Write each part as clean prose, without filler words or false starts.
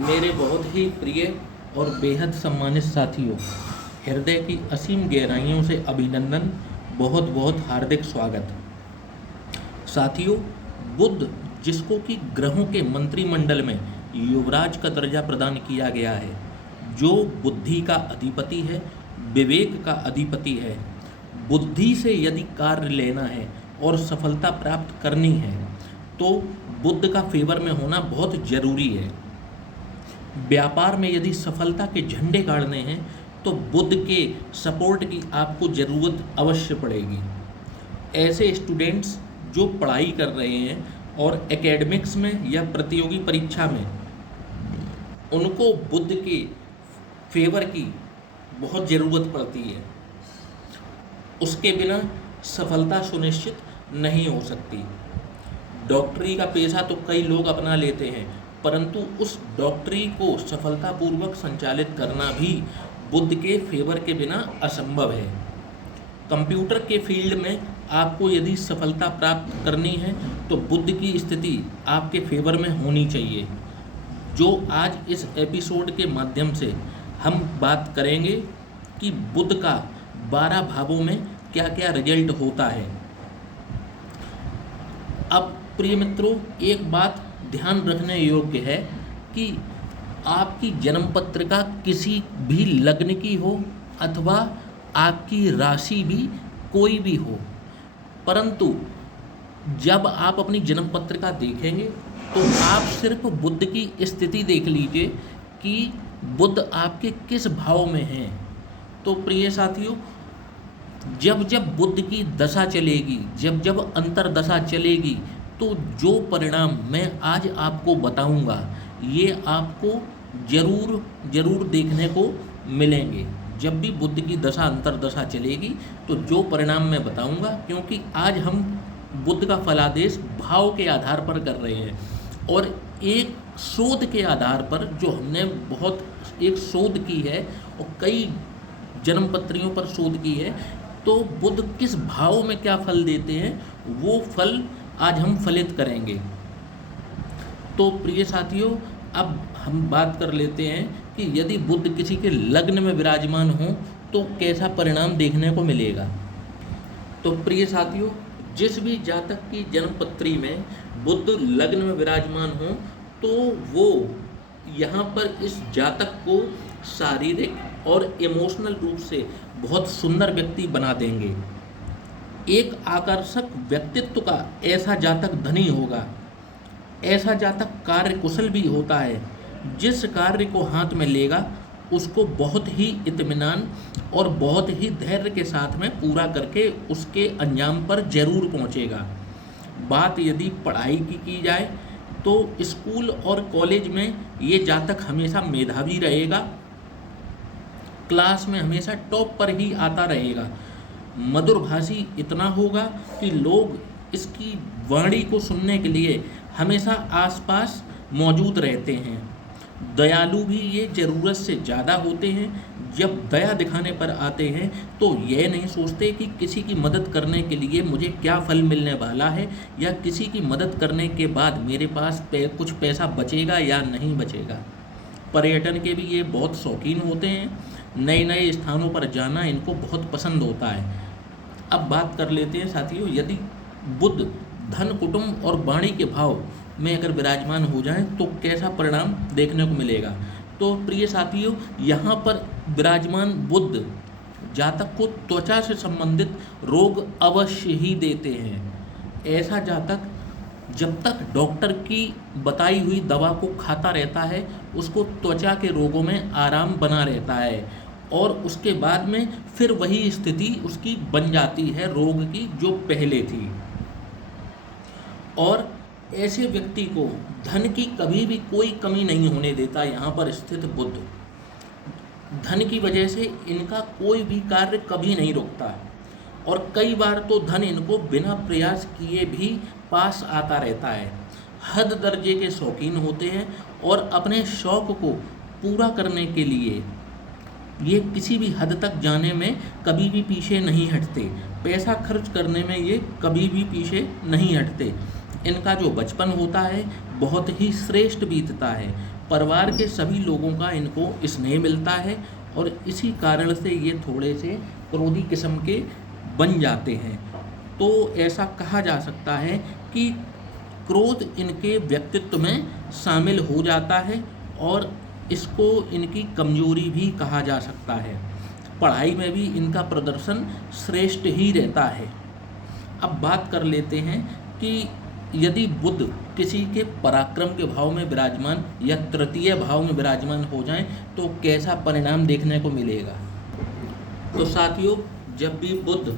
मेरे बहुत ही प्रिय और बेहद सम्मानित साथियों, हृदय की असीम गहराइयों से अभिनंदन, बहुत बहुत हार्दिक स्वागत। साथियों, बुध जिसको कि ग्रहों के मंत्रिमंडल में युवराज का दर्जा प्रदान किया गया है, जो बुद्धि का अधिपति है, विवेक का अधिपति है। बुद्धि से यदि कार्य लेना है और सफलता प्राप्त करनी है तो बुध का फेवर में होना बहुत जरूरी है। व्यापार में यदि सफलता के झंडे गाड़ने हैं तो बुध के सपोर्ट की आपको ज़रूरत अवश्य पड़ेगी। ऐसे स्टूडेंट्स जो पढ़ाई कर रहे हैं और एकेडमिक्स में या प्रतियोगी परीक्षा में, उनको बुध के फेवर की बहुत ज़रूरत पड़ती है। उसके बिना सफलता सुनिश्चित नहीं हो सकती। डॉक्टरी का पेशा तो कई लोग अपना लेते हैं, परंतु उस डॉक्टरी को सफलतापूर्वक संचालित करना भी बुध के फेवर के बिना असंभव है। कंप्यूटर के फील्ड में आपको यदि सफलता प्राप्त करनी है तो बुध की स्थिति आपके फेवर में होनी चाहिए। जो आज इस एपिसोड के माध्यम से हम बात करेंगे कि बुध का 12 भावों में क्या क्या रिजल्ट होता है। अब प्रिय मित्रों, एक बात ध्यान रखने योग्य है कि आपकी जन्म पत्रिका किसी भी लग्न की हो अथवा आपकी राशि भी कोई भी हो, परंतु जब आप अपनी जन्म पत्रिका देखेंगे तो आप सिर्फ बुध की स्थिति देख लीजिए कि बुध आपके किस भाव में है। तो प्रिय साथियों, जब जब बुध की दशा चलेगी, जब जब अंतर्दशा चलेगी, तो जो परिणाम मैं आज आपको बताऊंगा ये आपको ज़रूर देखने को मिलेंगे। जब भी बुध की दशा अंतर्दशा चलेगी तो जो परिणाम मैं बताऊंगा, क्योंकि आज हम बुध का फलादेश भाव के आधार पर कर रहे हैं और एक शोध के आधार पर, जो हमने बहुत एक शोध की है और कई जन्मपत्रियों पर शोध की है, तो बुध किस भाव में क्या फल देते हैं वो फल आज हम फलित करेंगे। तो प्रिय साथियों, अब हम बात कर लेते हैं कि यदि बुध किसी के लग्न में विराजमान हो तो कैसा परिणाम देखने को मिलेगा। तो प्रिय साथियों, जिस भी जातक की जन्मपत्री में बुध लग्न में विराजमान हो तो वो यहाँ पर इस जातक को शारीरिक और इमोशनल रूप से बहुत सुंदर व्यक्ति बना देंगे। एक आकर्षक व्यक्तित्व का ऐसा जातक धनी होगा। ऐसा जातक कार्य कुशल भी होता है। जिस कार्य को हाथ में लेगा उसको बहुत ही इत्मीनान और बहुत ही धैर्य के साथ में पूरा करके उसके अंजाम पर जरूर पहुंचेगा। बात यदि पढ़ाई की जाए तो स्कूल और कॉलेज में ये जातक हमेशा मेधावी रहेगा, क्लास में हमेशा टॉप पर ही आता रहेगा। मधुरभाषी इतना होगा कि लोग इसकी वाणी को सुनने के लिए हमेशा आसपास मौजूद रहते हैं। दयालु भी ये ज़रूरत से ज़्यादा होते हैं। जब दया दिखाने पर आते हैं तो यह नहीं सोचते कि किसी की मदद करने के लिए मुझे क्या फल मिलने वाला है या किसी की मदद करने के बाद मेरे पास कुछ पैसा बचेगा या नहीं बचेगा। पर्यटन के भी ये बहुत शौकीन होते हैं। नए नए स्थानों पर जाना इनको बहुत पसंद होता है। अब बात कर लेते हैं साथियों, यदि बुध धन, कुटुंब और वाणी के भाव में अगर विराजमान हो जाएं तो कैसा परिणाम देखने को मिलेगा। तो प्रिय साथियों, यहाँ पर विराजमान बुध जातक को त्वचा से संबंधित रोग अवश्य ही देते हैं। ऐसा जातक जब तक डॉक्टर की बताई हुई दवा को खाता रहता है उसको त्वचा के रोगों में आराम बना रहता है और उसके बाद में फिर वही स्थिति उसकी बन जाती है रोग की जो पहले थी। और ऐसे व्यक्ति को धन की कभी भी कोई कमी नहीं होने देता। यहाँ पर स्थित बुध धन की वजह से इनका कोई भी कार्य कभी नहीं रुकता और कई बार तो धन इनको बिना प्रयास किए भी पास आता रहता है। हद दर्जे के शौकीन होते हैं और अपने शौक को पूरा करने के लिए ये किसी भी हद तक जाने में कभी भी पीछे नहीं हटते। पैसा खर्च करने में ये कभी भी पीछे नहीं हटते। इनका जो बचपन होता है बहुत ही श्रेष्ठ बीतता है। परिवार के सभी लोगों का इनको स्नेह मिलता है और इसी कारण से ये थोड़े से क्रोधी किस्म के बन जाते हैं। तो ऐसा कहा जा सकता है कि क्रोध इनके व्यक्तित्व में शामिल हो जाता है और इसको इनकी कमजोरी भी कहा जा सकता है। पढ़ाई में भी इनका प्रदर्शन श्रेष्ठ ही रहता है। अब बात कर लेते हैं कि यदि बुध किसी के पराक्रम के भाव में विराजमान या तृतीय भाव में विराजमान हो जाएं तो कैसा परिणाम देखने को मिलेगा। तो साथियों, जब भी बुध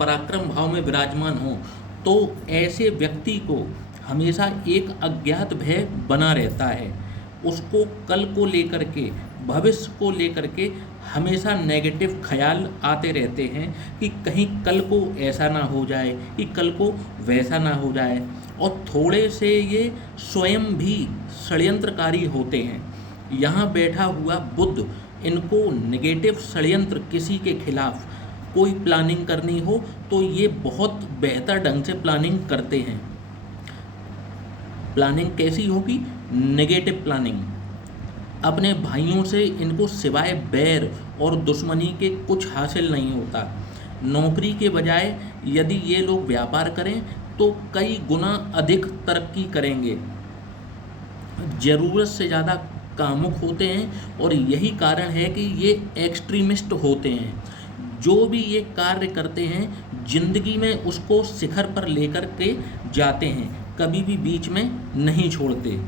पराक्रम भाव में विराजमान हो तो ऐसे व्यक्ति को हमेशा एक अज्ञात भय बना रहता है। उसको कल को लेकर के, भविष्य को लेकर के हमेशा नेगेटिव ख्याल आते रहते हैं कि कहीं कल को ऐसा ना हो जाए, कि कल को वैसा ना हो जाए। और थोड़े से ये स्वयं भी षड्यंत्रकारी होते हैं। यहाँ बैठा हुआ बुध इनको नेगेटिव षड्यंत्र किसी के खिलाफ कोई प्लानिंग करनी हो तो ये बहुत बेहतर ढंग से प्लानिंग करते हैं। प्लानिंग कैसी होगी? Negative planning. अपने भाइयों से इनको सिवाय बैर और दुश्मनी के कुछ हासिल नहीं होता। नौकरी के बजाय यदि ये लोग व्यापार करें तो कई गुना अधिक तरक्की करेंगे। ज़रूरत से ज़्यादा कामुक होते हैं और यही कारण है कि ये एक्सट्रीमिस्ट होते हैं। जो भी ये कार्य करते हैं जिंदगी में उसको शिखर पर लेकर के जाते हैं, कभी भी बीच में नहीं छोड़ते।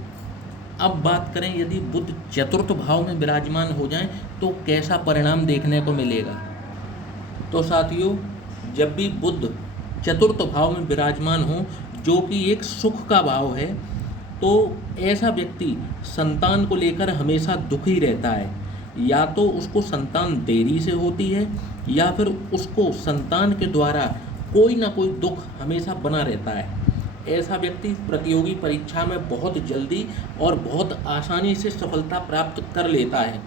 अब बात करें यदि बुध चतुर्थ भाव में विराजमान हो जाएं तो कैसा परिणाम देखने को मिलेगा। तो साथियों, जब भी बुध चतुर्थ भाव में विराजमान हो जो कि एक सुख का भाव है तो ऐसा व्यक्ति संतान को लेकर हमेशा दुखी रहता है। या तो उसको संतान देरी से होती है या फिर उसको संतान के द्वारा कोई ना कोई दुख हमेशा बना रहता है। ऐसा व्यक्ति प्रतियोगी परीक्षा में बहुत जल्दी और बहुत आसानी से सफलता प्राप्त कर लेता है।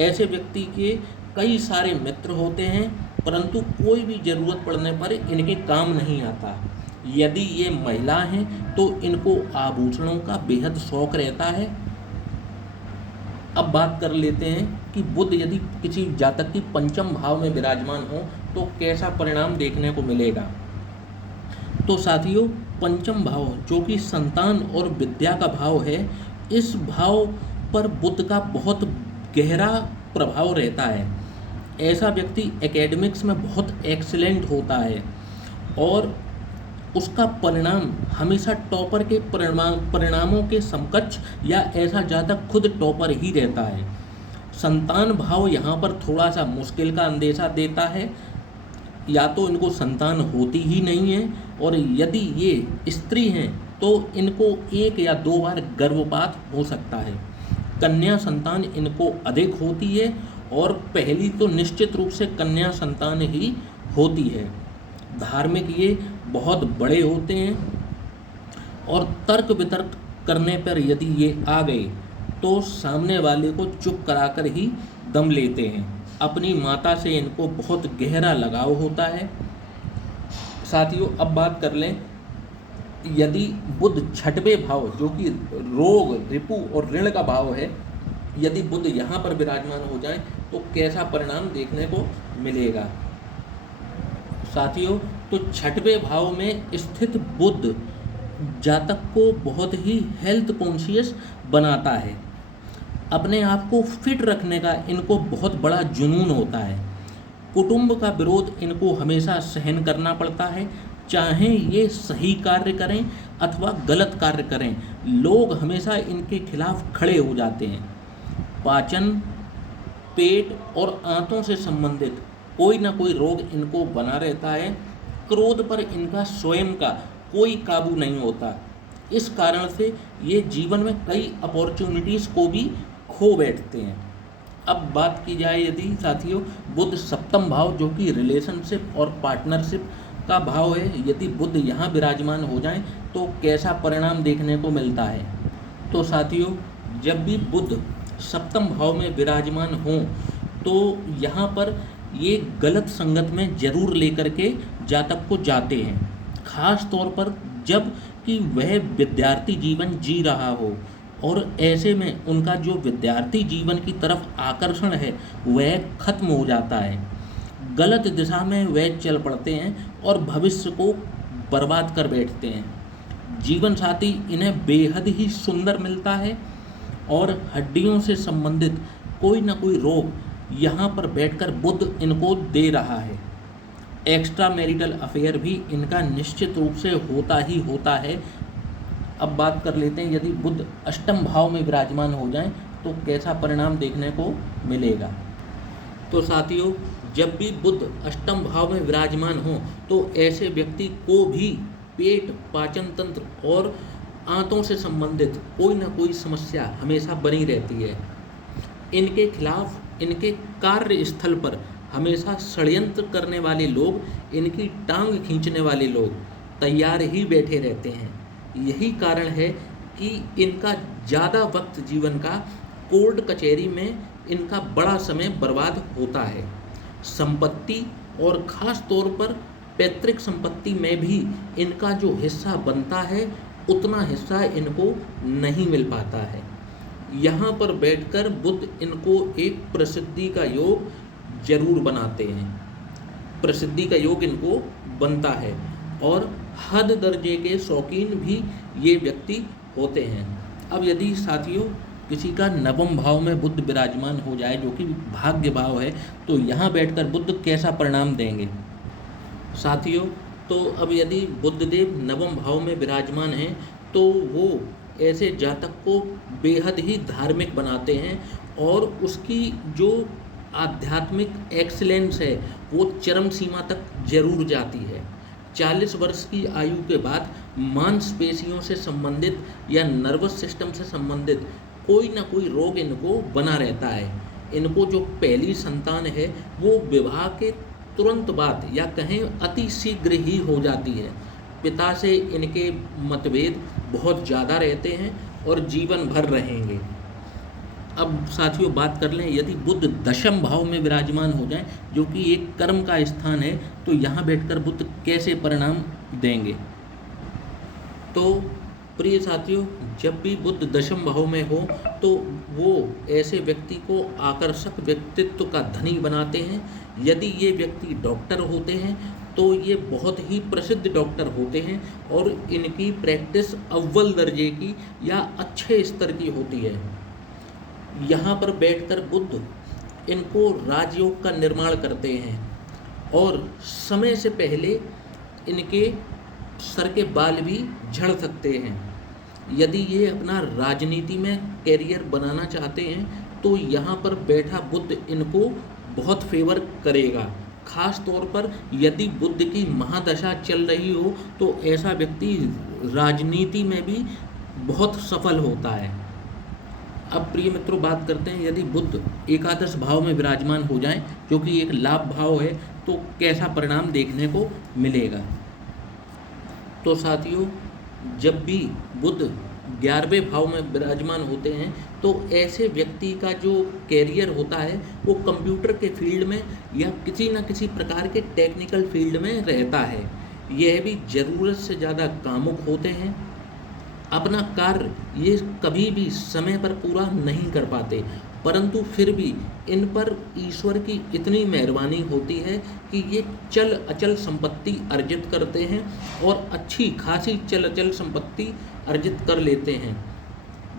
ऐसे व्यक्ति के कई सारे मित्र होते हैं परंतु कोई भी ज़रूरत पड़ने पर इनके काम नहीं आता। यदि ये महिला हैं तो इनको आभूषणों का बेहद शौक रहता है। अब बात कर लेते हैं कि बुध यदि किसी जातक की पंचम भाव में विराजमान हो तो कैसा परिणाम देखने को मिलेगा। तो साथियों, पंचम भाव जो कि संतान और विद्या का भाव है, इस भाव पर बुध का बहुत गहरा प्रभाव रहता है। ऐसा व्यक्ति एकेडमिक्स में बहुत एक्सीलेंट होता है और उसका परिणाम हमेशा टॉपर के परिणामों के समकक्ष या ऐसा जातक खुद टॉपर ही रहता है। संतान भाव यहाँ पर थोड़ा सा मुश्किल का अंदेशा देता है। या तो इनको संतान होती ही नहीं है और यदि ये स्त्री हैं तो इनको 1 या 2 बार गर्भपात हो सकता है। कन्या संतान इनको अधिक होती है और पहली तो निश्चित रूप से कन्या संतान ही होती है। धार्मिक ये बहुत बड़े होते हैं और तर्क वितर्क करने पर यदि ये आ गए तो सामने वाले को चुप कराकर ही दम लेते हैं। अपनी माता से इनको बहुत गहरा लगाव होता है। साथियों, अब बात कर लें यदि बुध छठवें भाव जो कि रोग, रिपु और ऋण का भाव है, यदि बुध यहाँ पर विराजमान हो जाए तो कैसा परिणाम देखने को मिलेगा। साथियों, तो छठवें भाव में स्थित बुध जातक को बहुत ही हेल्थ कॉन्शियस बनाता है। अपने आप को फिट रखने का इनको बहुत बड़ा जुनून होता है। कुटुंब का विरोध इनको हमेशा सहन करना पड़ता है, चाहे ये सही कार्य करें अथवा गलत कार्य करें, लोग हमेशा इनके खिलाफ खड़े हो जाते हैं। पाचन, पेट और आंतों से संबंधित कोई ना कोई रोग इनको बना रहता है। क्रोध पर इनका स्वयं का कोई काबू नहीं होता। इस कारण से ये जीवन में कई अपॉर्चुनिटीज़ को भी खो बैठते हैं। अब बात की जाए यदि साथियों बुध सप्तम भाव जो कि रिलेशनशिप और पार्टनरशिप का भाव है, यदि बुध यहाँ विराजमान हो जाए तो कैसा परिणाम देखने को मिलता है। तो साथियों, जब भी बुध सप्तम भाव में विराजमान हो तो यहाँ पर ये गलत संगत में जरूर लेकर के जातक को जाते हैं। खास तौर पर जब कि वह विद्यार्थी जीवन जी रहा हो और ऐसे में उनका जो विद्यार्थी जीवन की तरफ आकर्षण है वह खत्म हो जाता है। गलत दिशा में वह चल पड़ते हैं और भविष्य को बर्बाद कर बैठते हैं। जीवन साथी इन्हें बेहद ही सुंदर मिलता है और हड्डियों से संबंधित कोई ना कोई रोग यहाँ पर बैठकर बुध इनको दे रहा है। एक्स्ट्रा मैरिटल अफेयर भी इनका निश्चित रूप से होता ही होता है। अब बात कर लेते हैं, यदि बुध अष्टम भाव में विराजमान हो जाएं तो कैसा परिणाम देखने को मिलेगा। तो साथियों, जब भी बुध अष्टम भाव में विराजमान हो तो ऐसे व्यक्ति को भी पेट, पाचन तंत्र और आंतों से संबंधित कोई ना कोई समस्या हमेशा बनी रहती है। इनके खिलाफ इनके कार्य स्थल पर हमेशा षड्यंत्र करने वाले लोग, इनकी टांग खींचने वाले लोग तैयार ही बैठे रहते हैं। यही कारण है कि इनका ज़्यादा वक्त जीवन का कोर्ट कचहरी में इनका बड़ा समय बर्बाद होता है। संपत्ति और ख़ास तौर पर पैतृक संपत्ति में भी इनका जो हिस्सा बनता है उतना हिस्सा इनको नहीं मिल पाता है। यहाँ पर बैठकर बुध इनको एक प्रसिद्धि का योग जरूर बनाते हैं, प्रसिद्धि का योग इनको बनता है और हद दर्जे के शौकीन भी ये व्यक्ति होते हैं। अब यदि साथियों किसी का नवम भाव में बुध विराजमान हो जाए जो कि भाग्य भाव है, तो यहाँ बैठकर बुध कैसा परिणाम देंगे साथियों। तो अब यदि बुधदेव नवम भाव में विराजमान हैं तो वो ऐसे जातक को बेहद ही धार्मिक बनाते हैं और उसकी जो आध्यात्मिक एक्सीलेंस है वो चरम सीमा तक जरूर जाती है। 40 वर्ष की आयु के बाद मांसपेशियों से संबंधित या नर्वस सिस्टम से संबंधित कोई ना कोई रोग इनको बना रहता है। इनको जो पहली संतान है वो विवाह के तुरंत बाद या कहें अति शीघ्र ही हो जाती है। पिता से इनके मतभेद बहुत ज़्यादा रहते हैं और जीवन भर रहेंगे। अब साथियों बात कर लें, यदि बुध दशम भाव में विराजमान हो जाए जो कि एक कर्म का स्थान है, तो यहाँ बैठकर बुध कैसे परिणाम देंगे। तो प्रिय साथियों, जब भी बुध दशम भाव में हो तो वो ऐसे व्यक्ति को आकर्षक व्यक्तित्व का धनी बनाते हैं। यदि ये व्यक्ति डॉक्टर होते हैं तो ये बहुत ही प्रसिद्ध डॉक्टर होते हैं और इनकी प्रैक्टिस अव्वल दर्जे की या अच्छे स्तर की होती है। यहाँ पर बैठकर बुध इनको राजयोग का निर्माण करते हैं और समय से पहले इनके सर के बाल भी झड़ सकते हैं। यदि ये अपना राजनीति में कैरियर बनाना चाहते हैं तो यहाँ पर बैठा बुध इनको बहुत फेवर करेगा। खास तौर पर यदि बुध की महादशा चल रही हो तो ऐसा व्यक्ति राजनीति में भी बहुत सफल होता है। अब प्रिय मित्रों बात करते हैं, यदि बुध एकादश भाव में विराजमान हो जाएं जो कि एक लाभ भाव है तो कैसा परिणाम देखने को मिलेगा। तो साथियों, जब भी बुध 11वें भाव में विराजमान होते हैं तो ऐसे व्यक्ति का जो कैरियर होता है वो कंप्यूटर के फील्ड में या किसी न किसी प्रकार के टेक्निकल फील्ड में रहता है। यह भी ज़रूरत से ज़्यादा कामुक होते हैं। अपना कार्य ये कभी भी समय पर पूरा नहीं कर पाते, परंतु फिर भी इन पर ईश्वर की इतनी मेहरबानी होती है कि ये चल अचल संपत्ति अर्जित करते हैं और अच्छी खासी चल अचल संपत्ति अर्जित कर लेते हैं।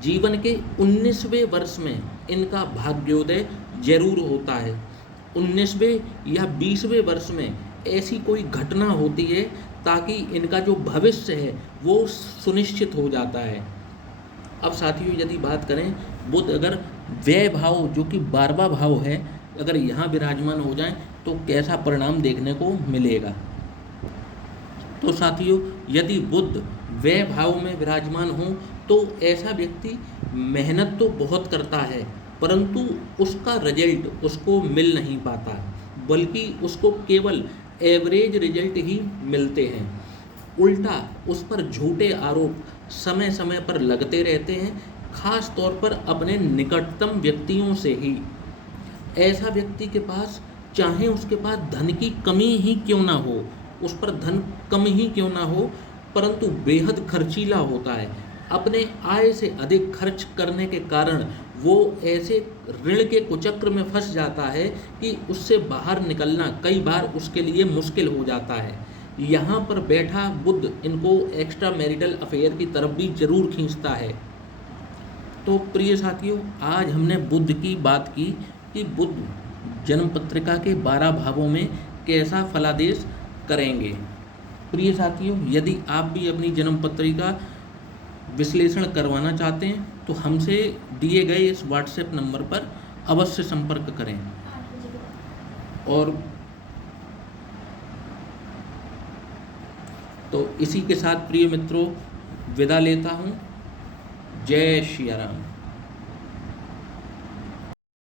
जीवन के 19वें वर्ष में इनका भाग्योदय जरूर होता है। 19वें या 20वें वर्ष में ऐसी कोई घटना होती है ताकि इनका जो भविष्य है वो सुनिश्चित हो जाता है। अब साथियों यदि बात करें, बुध अगर व्यय भाव जो कि 12वां भाव है अगर यहाँ विराजमान हो जाए तो कैसा परिणाम देखने को मिलेगा। तो साथियों, यदि बुध व्यय भाव में विराजमान हो तो ऐसा व्यक्ति मेहनत तो बहुत करता है परंतु उसका रिजल्ट उसको मिल नहीं पाता, बल्कि उसको केवल एवरेज रिजल्ट ही मिलते हैं। उल्टा उस पर झूठे आरोप समय समय पर लगते रहते हैं, खास तौर पर अपने निकटतम व्यक्तियों से ही। ऐसा व्यक्ति के पास चाहे उसके पास धन की कमी ही क्यों ना हो, उस पर धन कम ही क्यों ना हो, परंतु बेहद खर्चीला होता है। अपने आय से अधिक खर्च करने के कारण वो ऐसे ऋण के कुचक्र में फंस जाता है कि उससे बाहर निकलना कई बार उसके लिए मुश्किल हो जाता है। यहाँ पर बैठा बुध इनको एक्स्ट्रा मैरिटल अफेयर की तरफ भी जरूर खींचता है। तो प्रिय साथियों, आज हमने बुध की बात की कि बुध जन्म पत्रिका के 12 भावों में कैसा फलादेश करेंगे। प्रिय साथियों, यदि आप भी अपनी जन्म पत्रिका विश्लेषण करवाना चाहते हैं तो हमसे दिए गए इस व्हाट्सएप नंबर पर अवश्य संपर्क करें। और तो इसी के साथ प्रिय मित्रों विदा लेता हूँ। जय श्री राम।